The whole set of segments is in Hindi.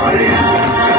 Amém.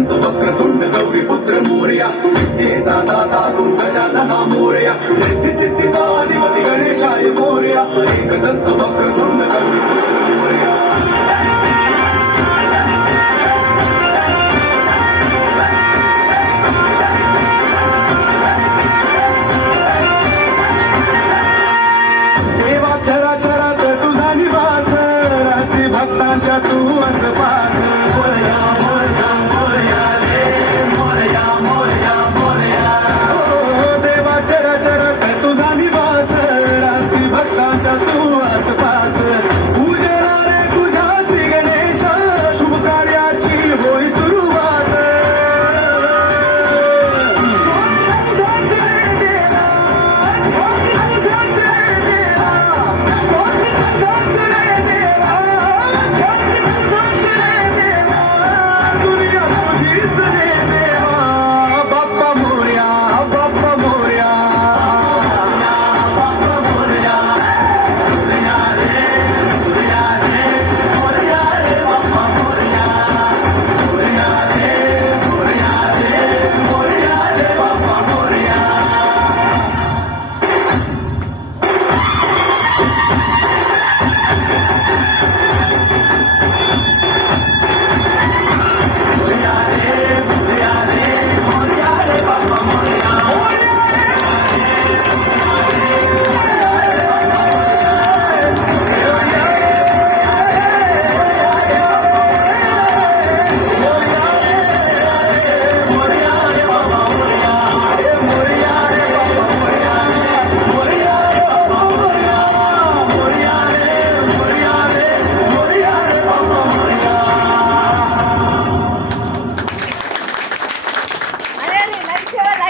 अनंत वक्र तुंड गौरी पुत्र मूर्य दाता तुम गजानना मौर्य सिद्धि गणेशाय मौर्य एक दंत वक्र